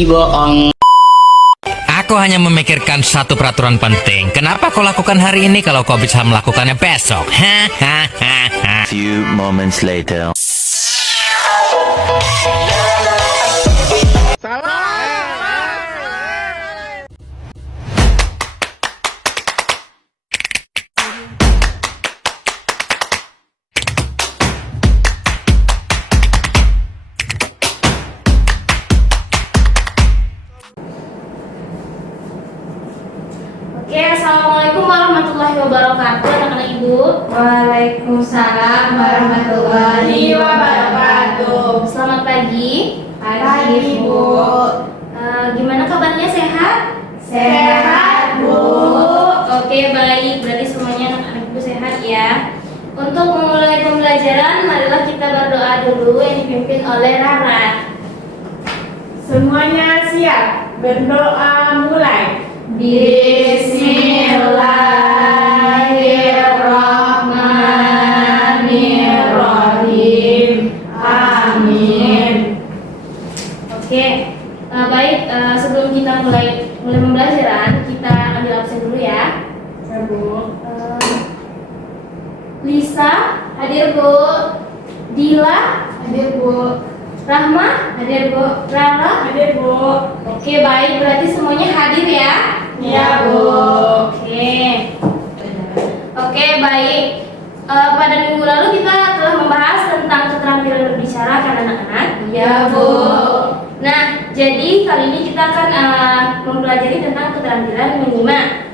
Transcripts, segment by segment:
bohong. Aku hanya memikirkan satu peraturan penting. Kenapa kau lakukan hari ini kalau kau bisa melakukannya besok? Hahaha. Few moments later. Oke, assalamualaikum warahmatullahi wabarakatuh, anak-anak ibu. Waalaikumsalam warahmatullahi wabarakatuh. Selamat pagi. Pagi, Bu. Gimana kabarnya, sehat? Sehat, Bu. Oke, baik. Berarti semuanya anak-anak ibu sehat ya. Untuk memulai pembelajaran, marilah kita berdoa dulu yang dipimpin oleh Rara. Semuanya siap? Berdoa mulai. Bismillahirrahmanirrahim. Amin. Oke, baik. Sebelum kita mulai pembelajaran, kita ambil absen dulu ya. Bu. Lisa, hadir Bu. Dila, Hadir, Bu. Rahma, hadir Bu. Rara, Hadir, Bu. oke, baik. Berarti semuanya hadir ya. Iya, Bu. Oke, baik. Pada minggu lalu kita telah membahas tentang keterampilan berbicara kan anak-anak. Iya, Bu. Nah, jadi kali ini kita akan mempelajari tentang keterampilan menyimak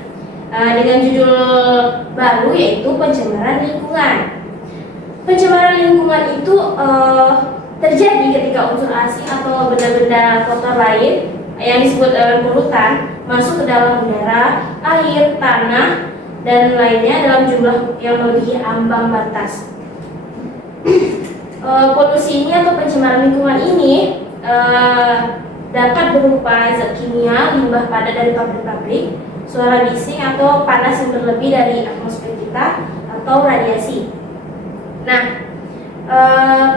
dengan judul baru yaitu pencemaran lingkungan. Pencemaran lingkungan itu terjadi ketika unsur asing atau benda-benda kotor lain yang disebut polutan masuk ke dalam udara, air, tanah, dan lainnya dalam jumlah yang melebihi ambang batas. Polusi ini atau pencemaran lingkungan ini dapat berupa zat kimia, limbah padat dari pabrik-pabrik, suara bising atau panas yang berlebih dari atmosfer kita, atau radiasi. Nah,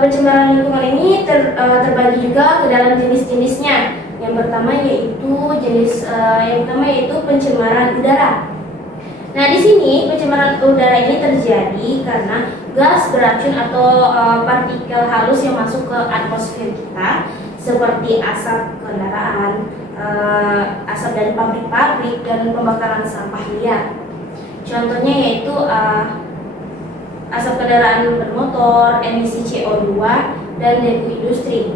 pencemaran lingkungan ini terbagi juga ke dalam jenis-jenisnya. Yang pertama yaitu pencemaran udara. Nah, di sini pencemaran udara ini terjadi karena gas beracun atau partikel halus yang masuk ke atmosfer kita, seperti asap kendaraan, asap dari pabrik-pabrik, dan pembakaran sampah liar. Contohnya yaitu asap kendaraan bermotor, emisi CO2, dan debu industri.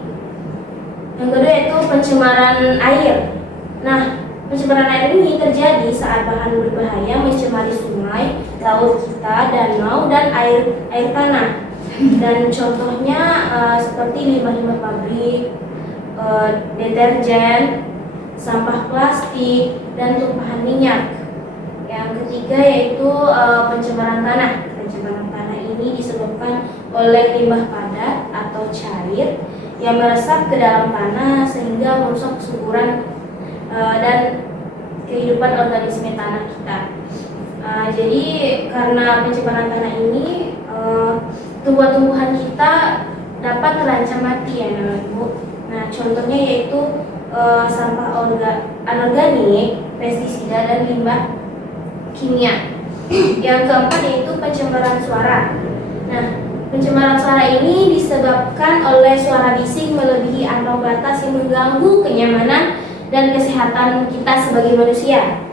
Yang kedua yaitu pencemaran air. Nah, pencemaran air ini terjadi saat bahan berbahaya mencemari sungai, laut kita, danau, dan air tanah. Dan contohnya seperti limbah-limbah pabrik, deterjen, sampah plastik, dan tumpahan minyak. Yang ketiga yaitu pencemaran tanah. Pencemaran tanah ini disebabkan oleh limbah padat atau cair yang meresap ke dalam tanah sehingga merusak kesuburan dan kehidupan organisme tanah kita. Jadi karena pencemaran tanah ini tumbuhan kita dapat terancam mati ya Ibu. Nah, contohnya yaitu sampah anorganik, pestisida, dan limbah kimia. Yang keempat yaitu pencemaran suara. Nah, pencemaran suara ini disebabkan oleh suara bising melebihi ambang batas yang mengganggu kenyamanan dan kesehatan kita sebagai manusia.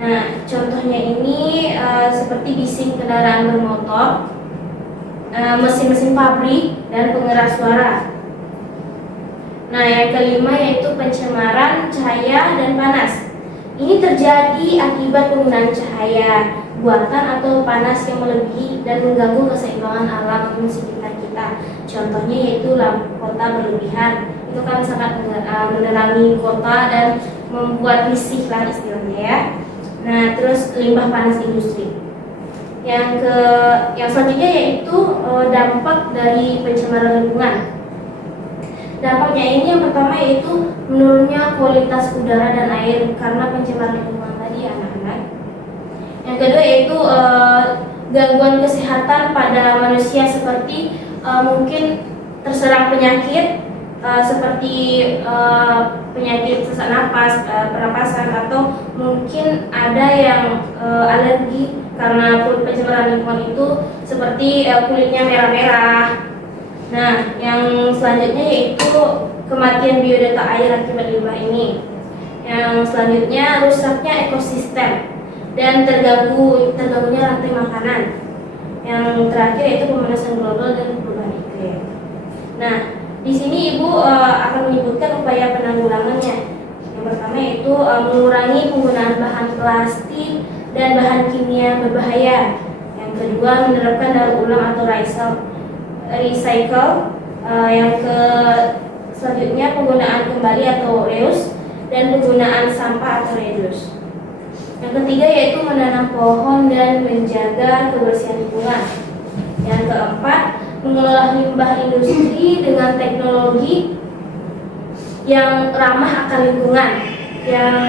Nah, contohnya ini seperti bising kendaraan bermotor, mesin-mesin pabrik, dan pengeras suara. Nah, yang kelima yaitu pencemaran cahaya dan panas. Ini terjadi akibat penggunaan cahaya buatan atau panas yang melebihi dan mengganggu keseimbangan alam sekitar kita. Contohnya yaitu lampu kota berlebihan. Itu kan sangat menerangi kota dan membuat risih lah istilahnya ya. Nah, terus limbah panas industri. Yang selanjutnya yaitu dampak dari pencemaran lingkungan. Dampaknya ini yang pertama yaitu menurunnya kualitas udara dan air karena pencemaran lingkungan tadi anak-anak. Yang kedua yaitu gangguan kesehatan pada manusia seperti mungkin terserang penyakit seperti penyakit sesak napas, pernapasan, atau mungkin ada yang alergi karena pencemaran lingkungan itu seperti kulitnya merah-merah. Nah, yang selanjutnya yaitu kematian biodata air akibat limbah ini. Yang selanjutnya rusaknya ekosistem dan terganggunya rantai makanan. Yang terakhir yaitu pemanasan global dan perubahan iklim. Nah, di sini Ibu akan menyebutkan upaya penanggulangannya. Yang pertama yaitu mengurangi penggunaan bahan plastik dan bahan kimia berbahaya. Yang kedua, menerapkan daur ulang atau recycle. Selanjutnya penggunaan kembali atau reuse dan penggunaan sampah atau reduce. Yang ketiga yaitu menanam pohon dan menjaga kebersihan lingkungan. Yang keempat, mengelola limbah industri dengan teknologi yang ramah akan lingkungan. Yang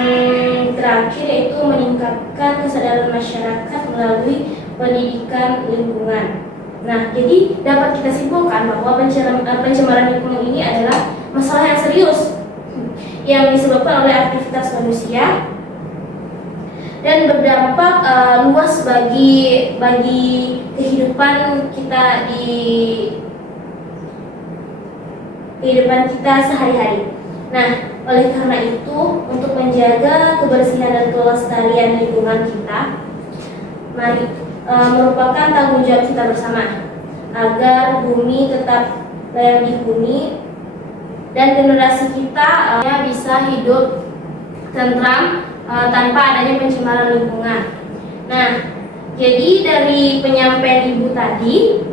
terakhir yaitu meningkatkan kesadaran masyarakat melalui pendidikan lingkungan. Nah, jadi dapat kita simpulkan bahwa pencemaran lingkungan ini adalah masalah yang serius yang disebabkan oleh aktivitas manusia dan berdampak luas bagi kehidupan kita sehari-hari. Nah, oleh karena itu, untuk menjaga kebersihan dan kelestarian lingkungan kita, mari merupakan tanggung jawab kita bersama agar bumi tetap layak dihuni dan generasi kita bisa hidup tentram tanpa adanya pencemaran lingkungan. Nah, jadi dari penyampaian Ibu tadi,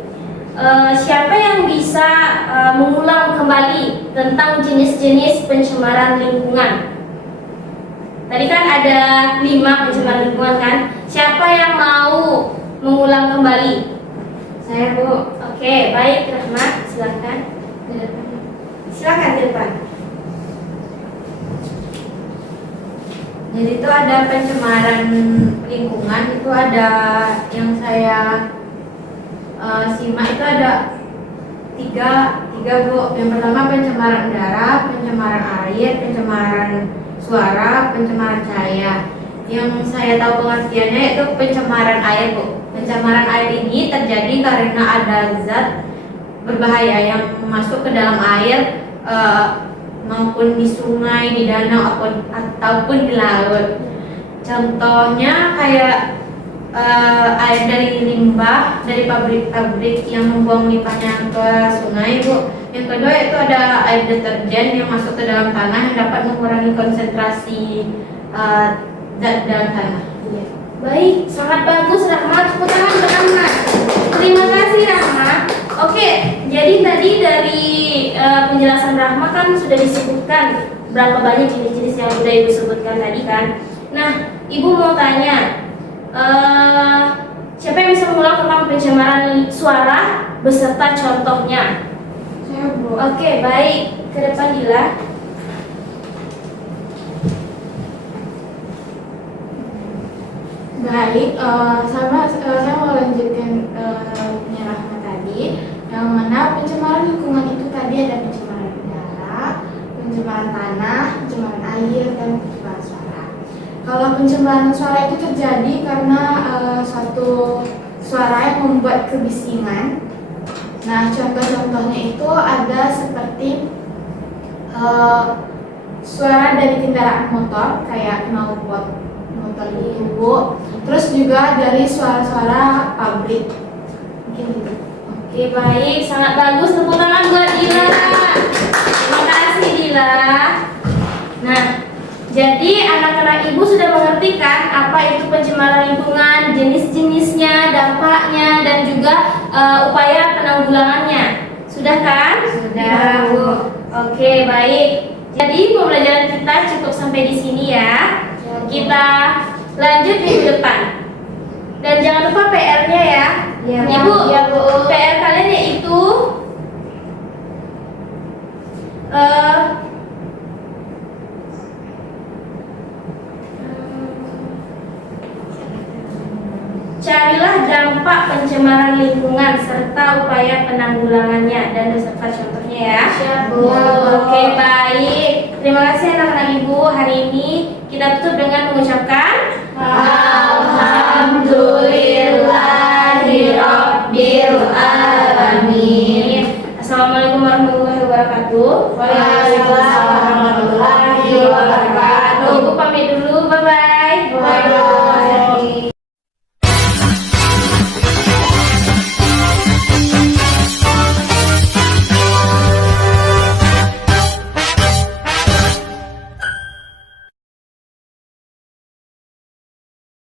siapa yang bisa mengulang kembali tentang jenis-jenis pencemaran lingkungan? Tadi kan ada 5 pencemaran lingkungan kan? Siapa yang mau mengulang kembali? Saya, Bu. Oke, baik, Rahmat, silakan. Silakan ke depan. Jadi itu ada pencemaran lingkungan, itu ada yang saya simak itu ada tiga Bu. Yang pertama pencemaran udara, pencemaran air, pencemaran suara, pencemaran cahaya. Yang saya tahu pengertiannya itu pencemaran air, Bu. Pencemaran air ini terjadi karena ada zat berbahaya yang masuk ke dalam air maupun di sungai, di danau ataupun di laut. Contohnya kayak air dari limbah dari pabrik-pabrik yang membuang limbahnya ke sungai, Bu. Yang kedua itu ada air deterjen yang masuk ke dalam tanah yang dapat mengurangi konsentrasi zat dalam tanah. Baik, sangat bagus Rahmat. Tepuk tangan untuk Rahmat. Terima kasih Rahmat. Oke, jadi tadi dari penjelasan Rahmat kan sudah disebutkan berapa banyak jenis-jenis yang sudah Ibu sebutkan tadi kan. Nah, Ibu mau tanya, siapa yang bisa mengulang tentang pencemaran suara beserta contohnya? Saya, Bu. Oke, baik. Ke depan Dila. Baik, saya mau lanjutkan Rahmat tadi, yang mana pencemaran lingkungan itu tadi ada pencemaran udara, pencemaran tanah, pencemaran air, dan pencemaran suara. Kalau pencemaran suara itu terjadi karena suatu suara yang membuat kebisingan. Nah, contoh-contohnya itu ada seperti suara dari kendaraan motor kayak knalpot motor itu, Bu. Terus juga dari suara-suara pabrik. Mungkin gitu. Oke, baik, sangat bagus. Tepuk tangan buat Dila. Terima kasih Dila. Nah, jadi anak-anak Ibu sudah mengerti kan apa itu pencemaran lingkungan, jenis-jenisnya, dampaknya, dan juga upaya penanggulangannya. Sudah kan? Sudah, Bu. Oke, baik. Jadi pembelajaran kita cukup sampai di sini ya. Kita lanjut minggu depan. Dan jangan lupa PR-nya ya. Iya, Bu. Ibu, Iya, Bu. PR kalian yaitu carilah dampak pencemaran lingkungan serta upaya penanggulangannya dan beserta contohnya. semuanya ya. Siap, Bu. Oke, baik. Terima kasih anak-anak Ibu. Hari ini kita tutup dengan mengucapkan Alhamdulillahirabbil alamin. Assalamualaikum warahmatullahi wabarakatuh. Waalaikumsalam warahmatullahi wabarakatuh. Ibu pamit dulu